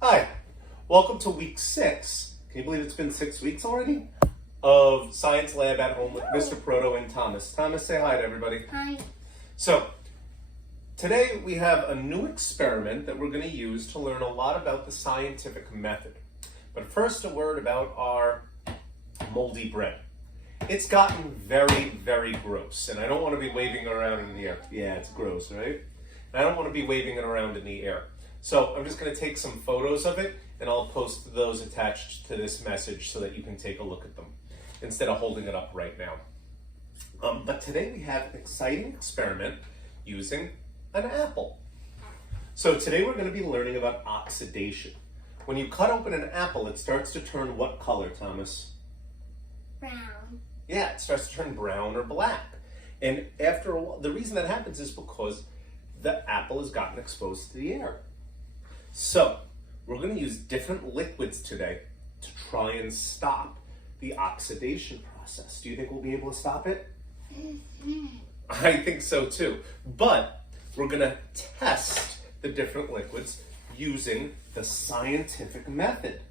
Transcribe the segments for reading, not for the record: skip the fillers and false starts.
Hi, welcome to week 6. Can you believe it's been 6 weeks already? Of Science Lab at Home with Mr. Proto and Thomas. Thomas, say hi to everybody. Hi. So, today we have a new experiment that we're going to use to learn a lot about the scientific method. But first, a word about our moldy bread. It's gotten very, very gross, and I don't want to be waving it around in the air. Yeah, it's gross, right? And I don't want to be waving it around in the air. So I'm just going to take some photos of it, and I'll post those attached to this message so that you can take a look at them instead of holding it up right now. But today we have an exciting experiment using an apple. So today we're going to be learning about oxidation. When you cut open an apple, it starts to turn what color, Thomas? Brown. Yeah, it starts to turn brown or black. And after a while, the reason that happens is because the apple has gotten exposed to the air. So, we're going to use different liquids today to try and stop the oxidation process. Do you think we'll be able to stop it? I think so too. But we're going to test the different liquids using the scientific method.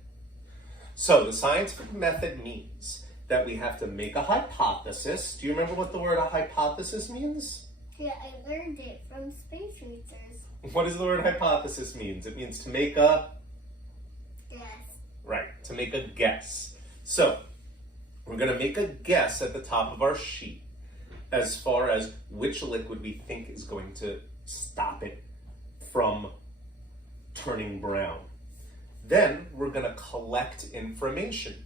So, the scientific method means that we have to make a hypothesis. Do you remember what the word a hypothesis means? Yeah, I learned it from space racers. What does the word hypothesis means? It means to make a... Yes. Right, to make a guess. So, we're going to make a guess at the top of our sheet as far as which liquid we think is going to stop it from turning brown. Then, we're going to collect information.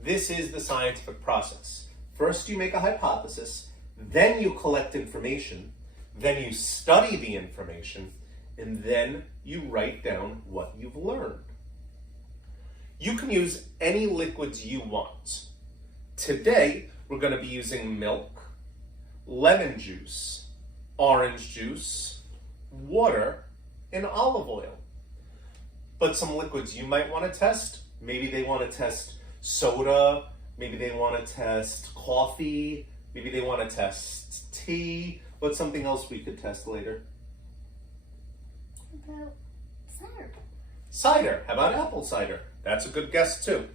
This is the scientific process. First, you make a hypothesis, then you collect information, then you study the information, and then you write down what you've learned. You can use any liquids you want. Today, we're going to be using milk, lemon juice, orange juice, water, and olive oil. But some liquids you might want to test, maybe they want to test soda, maybe they want to test coffee, maybe they want to test tea. What's something else we could test later? About cider. Cider. How about apple cider? That's a good guess too.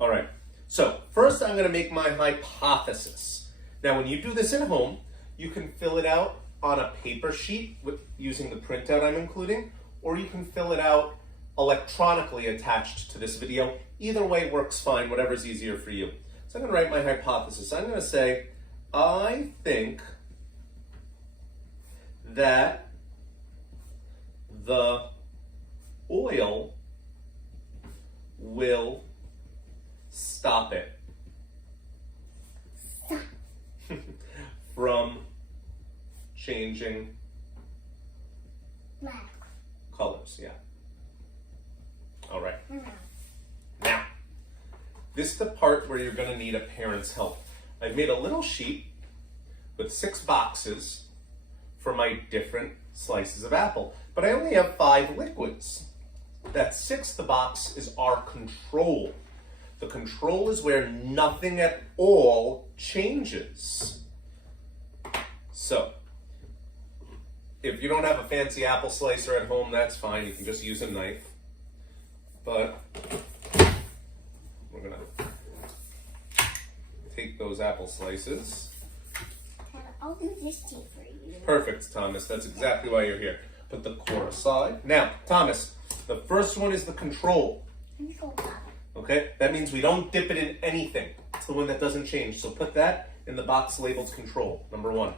All right. So first I'm going to make my hypothesis. Now when you do this at home, you can fill it out on a paper sheet using the printout I'm including, or you can fill it out electronically attached to this video. Either way works fine, whatever's easier for you. So I'm going to write my hypothesis. I'm going to say, I think that the oil will stop it from changing Black. colors. Yeah. All right. Brown. Now, this is the part where you're going to need a parent's help. I've made a little sheet with 6 boxes for my different slices of apple, but I only have 5 liquids. That 6th box is our control. The control is where nothing at all changes. So, if you don't have a fancy apple slicer at home, that's fine. You can just use a knife. But we're going to take those apple slices. I'll do this tea for you. Perfect, Thomas. That's exactly why you're here. Put the core aside. Now, Thomas, the first one is the control. Control bottle. Okay? That means we don't dip it in anything. It's the one that doesn't change. So put that in the box labeled control, number 1.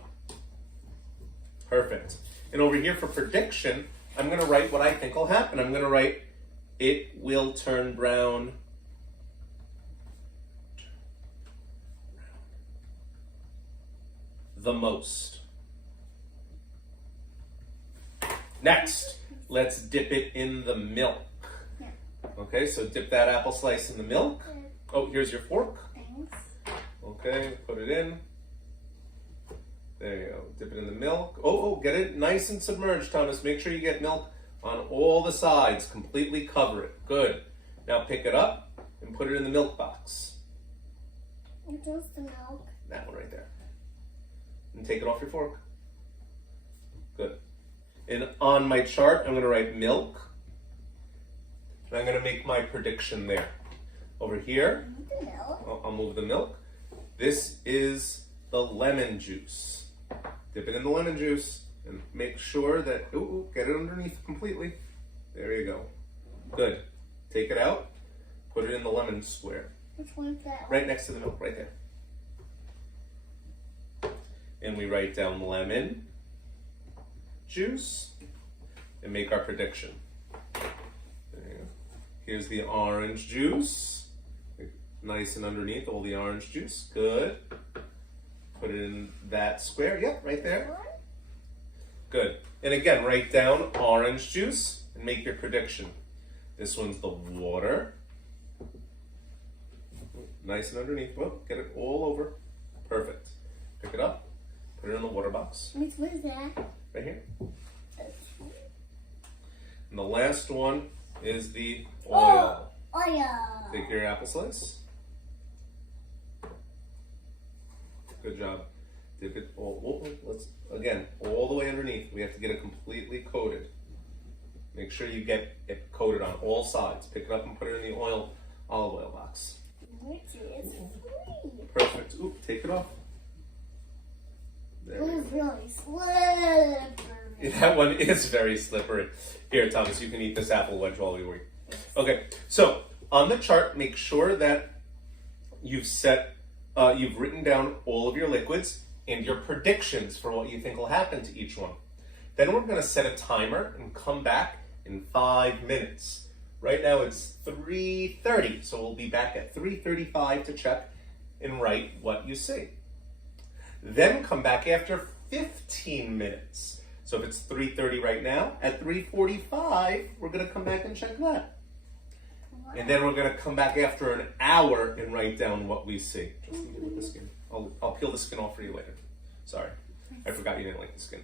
Perfect. And over here for prediction, I'm going to write what I think will happen. I'm going to write, it will turn brown the most. Next, let's dip it in the milk. Yeah. Okay, so dip that apple slice in the milk. Oh, here's your fork. Thanks. Okay, put it in. There you go. Dip it in the milk. Oh, get it nice and submerged, Thomas. Make sure you get milk on all the sides. Completely cover it. Good. Now pick it up and put it in the milk box. Where's the milk? That one right there. And take it off your fork. Good. And on my chart, I'm going to write milk. and I'm going to make my prediction there. Over here, The milk. I'll move the milk. This is the lemon juice. Dip it in the lemon juice and make sure that, get it underneath completely. There you go. Good. Take it out, put it in the lemon square. Which one's that? Right next to the milk, right there. And we write down lemon juice and make our prediction. There you go. Here's the orange juice. Nice and underneath, all the orange juice. Good. Put it in that square. Yep, right there. Good. And again, write down orange juice and make your prediction. This one's the water. Nice and underneath. Well, get it all over. Perfect. Pick it up. Put it in the water box. Which one's that? Right here. And the last one is the oil. Oil. Take your apple slice. Good job. Dip it all. Let's again all the way underneath. We have to get it completely coated. Make sure you get it coated on all sides. Pick it up and put it in the olive oil box. Which is free. Perfect. Oop, take it off. There we go. It's really slippery. That one is very slippery. Here, Thomas, you can eat this apple wedge while we wait. Okay, so on the chart, make sure that you've written down all of your liquids and your predictions for what you think will happen to each one. Then we're going to set a timer and come back in 5 minutes. Right now it's 3:30, so we'll be back at 3:35 to check and write what you see. Then come back after 15 minutes. So if it's 3:30 right now, at 3:45, we're going to come back and check that. And then we're going to come back after an hour and write down what we see. Just leave it with the skin. I'll peel the skin off for you later. Sorry, I forgot you didn't like the skin.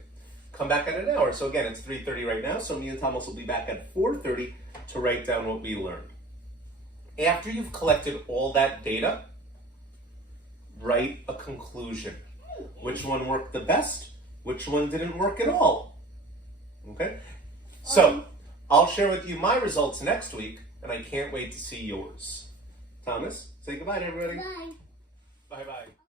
Come back at an hour. So again, it's 3:30 right now. So me and Thomas will be back at 4:30 to write down what we learned. After you've collected all that data, write a conclusion. Which one worked the best? Which one didn't work at all? Okay? So, I'll share with you my results next week, and I can't wait to see yours. Thomas, say goodbye to everybody. Bye. Bye-bye.